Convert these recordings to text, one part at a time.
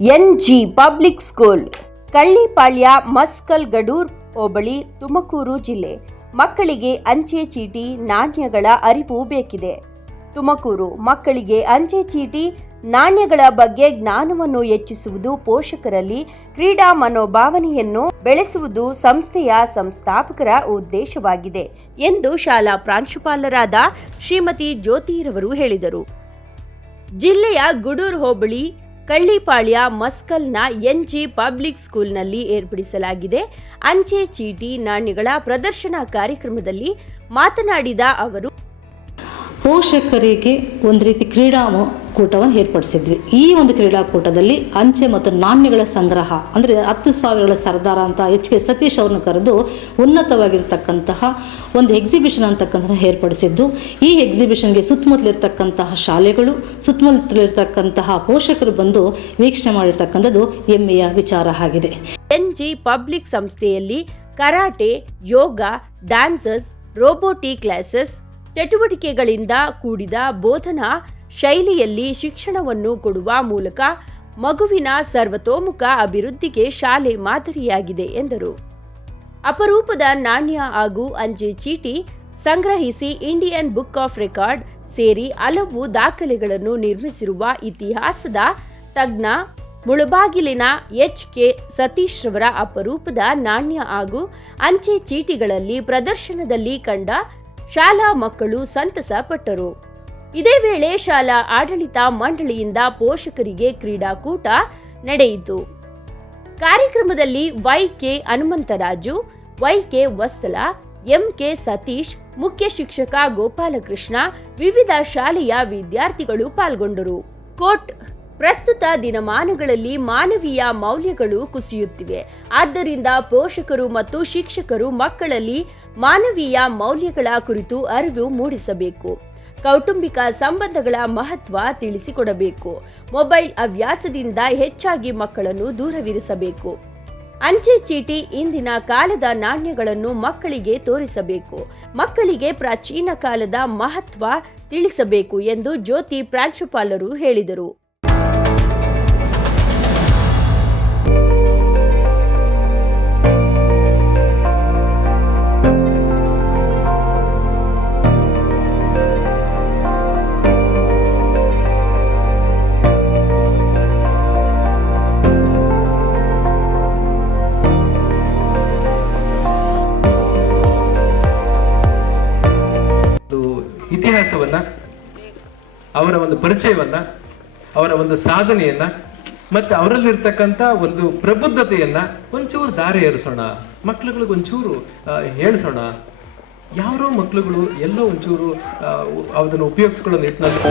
NG public school, Kallipalya, muscle ಗಡೂರ್ ಹೋಬಳಿ, ತುಮಕೂರು ಜಿಲ್ಲೆ. ಮಕ್ಕಳಿಗೆ ಅಂಚೆ ಚೀಟಿ, ನಾಣ್ಯಗಳ ಅರಿವು ಬೇಕಿದೆ. ತುಮಕೂರು: ಮಕ್ಕಳಿಗೆ ಅಂಚೆ ಚೀಟಿ, ನಾಣ್ಯಗಳ ಬಗ್ಗೆ ಜ್ಞಾನವನ್ನು ಹೆಚ್ಚಿಸುವುದು, ಪೋಷಕರಲ್ಲಿ ಕ್ರೀಡಾ ಮನೋಭಾವನೆಯನ್ನು ಬೆಳೆಸುವುದು ಸಂಸ್ಥೆಯ ಸಂಸ್ಥಾಪಕರ ಉದ್ದೇಶವಾಗಿದೆ ಎಂದು ಶಾಲಾ ಪ್ರಾಂಶುಪಾಲರಾದ ಶ್ರೀಮತಿ ಜ್ಯೋತಿರವರು ಹೇಳಿದರು. ಜಿಲ್ಲೆಯ ಗಡೂರ್ ಹೋಬಳಿ, ಕಳ್ಳಿಪಾಳ್ಯ, ಮಸ್ಕಲ್ನ ಎನ್ಜಿ ಪಬ್ಲಿಕ್ ಸ್ಕೂಲ್ನಲ್ಲಿ ಏರ್ಪಡಿಸಲಾಗಿದೆ ಅಂಚೆ ಚೀಟಿ, ನಾಣ್ಯಗಳ ಪ್ರದರ್ಶನ ಕಾರ್ಯಕ್ರಮದಲ್ಲಿ ಮಾತನಾಡಿದ ಅವರು, ಪೋಷಕರಿಗೆ ಒಂದು ರೀತಿ ಕ್ರೀಡಾಕೂಟವನ್ನು ಏರ್ಪಡಿಸಿದ್ವಿ. ಈ ಒಂದು ಕ್ರೀಡಾಕೂಟದಲ್ಲಿ ಅಂಚೆ ಮತ್ತು ನಾಣ್ಯಗಳ ಸಂಗ್ರಹ ಅಂದರೆ 10,000 ಸರ್ದಾರ ಅಂತ HK ಸತೀಶ್ ಅವ್ರನ್ನ ಕರೆದು ಉನ್ನತವಾಗಿರ್ತಕ್ಕಂತಹ ಒಂದು ಎಕ್ಸಿಬಿಷನ್ ಅಂತಕ್ಕಂಥ ಏರ್ಪಡಿಸಿದ್ದು. ಈ ಎಕ್ಸಿಬಿಷನ್ಗೆ ಸುತ್ತಮುತ್ತಲಿರ್ತಕ್ಕಂತಹ ಶಾಲೆಗಳು, ಸುತ್ತಮುತ್ತಲಿರ್ತಕ್ಕಂತಹ ಪೋಷಕರು ಬಂದು ವೀಕ್ಷಣೆ ಮಾಡಿರ್ತಕ್ಕಂಥದ್ದು ಹೆಮ್ಮೆಯ ವಿಚಾರ ಆಗಿದೆ. ಎನ್ಜಿ ಪಬ್ಲಿಕ್ ಸಂಸ್ಥೆಯಲ್ಲಿ ಕರಾಟೆ, ಯೋಗ, ಡ್ಯಾನ್ಸಸ್, ರೋಬೋಟಿಕ್ ಕ್ಲಾಸಸ್ ಚಟುವಟಿಕೆಗಳಿಂದ ಕೂಡಿದ ಬೋಧನಾ ಶೈಲಿಯಲ್ಲಿ ಶಿಕ್ಷಣವನ್ನು ಕೊಡುವ ಮೂಲಕ ಮಗುವಿನ ಸರ್ವತೋಮುಖ ಅಭಿವೃದ್ಧಿಗೆ ಶಾಲೆ ಮಾದರಿಯಾಗಿದೆ ಎಂದರು. ಅಪರೂಪದ ನಾಣ್ಯ ಹಾಗೂ ಅಂಚೆ ಚೀಟಿ ಸಂಗ್ರಹಿಸಿ ಇಂಡಿಯನ್ ಬುಕ್ ಆಫ್ ರೆಕಾರ್ಡ್ ಸೇರಿ ಹಲವು ದಾಖಲೆಗಳನ್ನು ನಿರ್ಮಿಸಿರುವ ಇತಿಹಾಸದ ತಜ್ಞ ಮುಳಬಾಗಿಲಿನ HK ಸತೀಶ್ ರವರ ಅಪರೂಪದ ನಾಣ್ಯ ಹಾಗೂ ಅಂಚೆ ಚೀಟಿಗಳಲ್ಲಿ ಪ್ರದರ್ಶನದಲ್ಲಿ ಕಂಡ ಶಾಲಾ ಮಕ್ಕಳು ಸಂತಸ ಪಟ್ಟರು. ಇದೇ ವೇಳೆ ಶಾಲಾ ಆಡಳಿತ ಮಂಡಳಿಯಿಂದ ಪೋಷಕರಿಗೆ ಕ್ರೀಡಾಕೂಟ ನಡೆಯಿತು. ಕಾರ್ಯಕ್ರಮದಲ್ಲಿ YK Hanumantharaju, YK Vatsala, MK Satish, ಮುಖ್ಯ ಶಿಕ್ಷಕ ಗೋಪಾಲಕೃಷ್ಣ, ವಿವಿಧ ಶಾಲೆಯ ವಿದ್ಯಾರ್ಥಿಗಳು ಪಾಲ್ಗೊಂಡರು. ಕೋಟ್: ಪ್ರಸ್ತುತ ದಿನಮಾನಗಳಲ್ಲಿ ಮಾನವೀಯ ಮೌಲ್ಯಗಳು ಕುಸಿಯುತ್ತಿವೆ. ಆದ್ದರಿಂದ ಪೋಷಕರು ಮತ್ತು ಶಿಕ್ಷಕರು ಮಕ್ಕಳಲ್ಲಿ ಮಾನವೀಯ ಮೌಲ್ಯಗಳ ಕುರಿತು ಅರಿವು ಮೂಡಿಸಬೇಕು. ಕೌಟುಂಬಿಕ ಸಂಬಂಧಗಳ ಮಹತ್ವ ತಿಳಿಸಿಕೊಡಬೇಕು. ಮೊಬೈಲ್ ಹವ್ಯಾಸದಿಂದ ಹೆಚ್ಚಾಗಿ ಮಕ್ಕಳನ್ನು ದೂರವಿರಿಸಬೇಕು. ಅಂಚೆ ಚೀಟಿ, ಇಂದಿನ ಕಾಲದ ನಾಣ್ಯಗಳನ್ನು ಮಕ್ಕಳಿಗೆ ತೋರಿಸಬೇಕು. ಮಕ್ಕಳಿಗೆ ಪ್ರಾಚೀನ ಕಾಲದ ಮಹತ್ವ ತಿಳಿಸಬೇಕು ಎಂದು ಜ್ಯೋತಿ ಪ್ರಾಂಶುಪಾಲರು ಹೇಳಿದರು. ಇತಿಹಾಸವನ್ನ, ಅವರ ಒಂದು ಪರಿಚಯವನ್ನ, ಅವರ ಒಂದು ಸಾಧನೆಯನ್ನ ಮತ್ತೆ ಅವರಲ್ಲಿರ್ತಕ್ಕಂಥ ಒಂದು ಪ್ರಬುದ್ಧತೆಯನ್ನ ಒಂಚೂರು ದಾರಿ ಏರಿಸೋಣ, ಮಕ್ಳುಗಳಿಗೆ ಒಂಚೂರು ಹೇಳಿಸೋಣ. ಯಾರೋ ಮಕ್ಳುಗಳು ಎಲ್ಲೋ ಒಂಚೂರು ಅದನ್ನು ಉಪಯೋಗಿಸ್ಕೊಳ್ಳೋ ನಿಟ್ಟಿನಲ್ಲಿ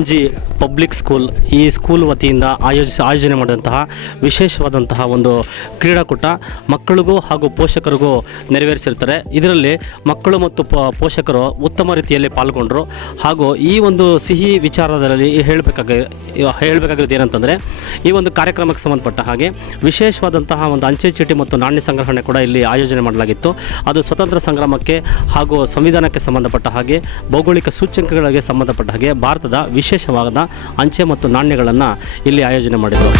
NG ಪಬ್ಲಿಕ್ ಸ್ಕೂಲ್, ಈ ಸ್ಕೂಲ್ ವತಿಯಿಂದ ಆಯೋಜನೆ ಮಾಡಿದಂತಹ ವಿಶೇಷವಾದಂತಹ ಒಂದು ಕ್ರೀಡಾಕೂಟ ಮಕ್ಕಳಿಗೂ ಹಾಗೂ ಪೋಷಕರಿಗೂ ನೆರವೇರಿಸಿರ್ತಾರೆ. ಇದರಲ್ಲಿ ಮಕ್ಕಳು ಮತ್ತು ಪೋಷಕರು ಉತ್ತಮ ರೀತಿಯಲ್ಲಿ ಪಾಲ್ಗೊಂಡರು. ಹಾಗೂ ಈ ಒಂದು ಸಿಹಿ ವಿಚಾರದಲ್ಲಿ ಹೇಳಬೇಕಾಗಿರೋದು ಏನಂತಂದರೆ, ಈ ಒಂದು ಕಾರ್ಯಕ್ರಮಕ್ಕೆ ಸಂಬಂಧಪಟ್ಟ ಹಾಗೆ ವಿಶೇಷವಾದಂತಹ ಒಂದು ಅಂಚೆ ಚೀಟಿ ಮತ್ತು ನಾಣ್ಯ ಸಂಗ್ರಹಣೆ ಕೂಡ ಇಲ್ಲಿ ಆಯೋಜನೆ ಮಾಡಲಾಗಿತ್ತು. ಅದು ಸ್ವತಂತ್ರ ಸಂಗ್ರಾಮಕ್ಕೆ ಹಾಗೂ ಸಂವಿಧಾನಕ್ಕೆ ಸಂಬಂಧಪಟ್ಟ ಹಾಗೆ, ಭೌಗೋಳಿಕ ಸೂಚ್ಯಂಕಗಳಿಗೆ ಸಂಬಂಧಪಟ್ಟ ಹಾಗೆ ಭಾರತದ ವಿಶೇಷವಾದ ಅಂಚೆ ಮತ್ತು ನಾಣ್ಯಗಳನ್ನು ಇಲ್ಲಿ ಆಯೋಜನೆ ಮಾಡಿದರು.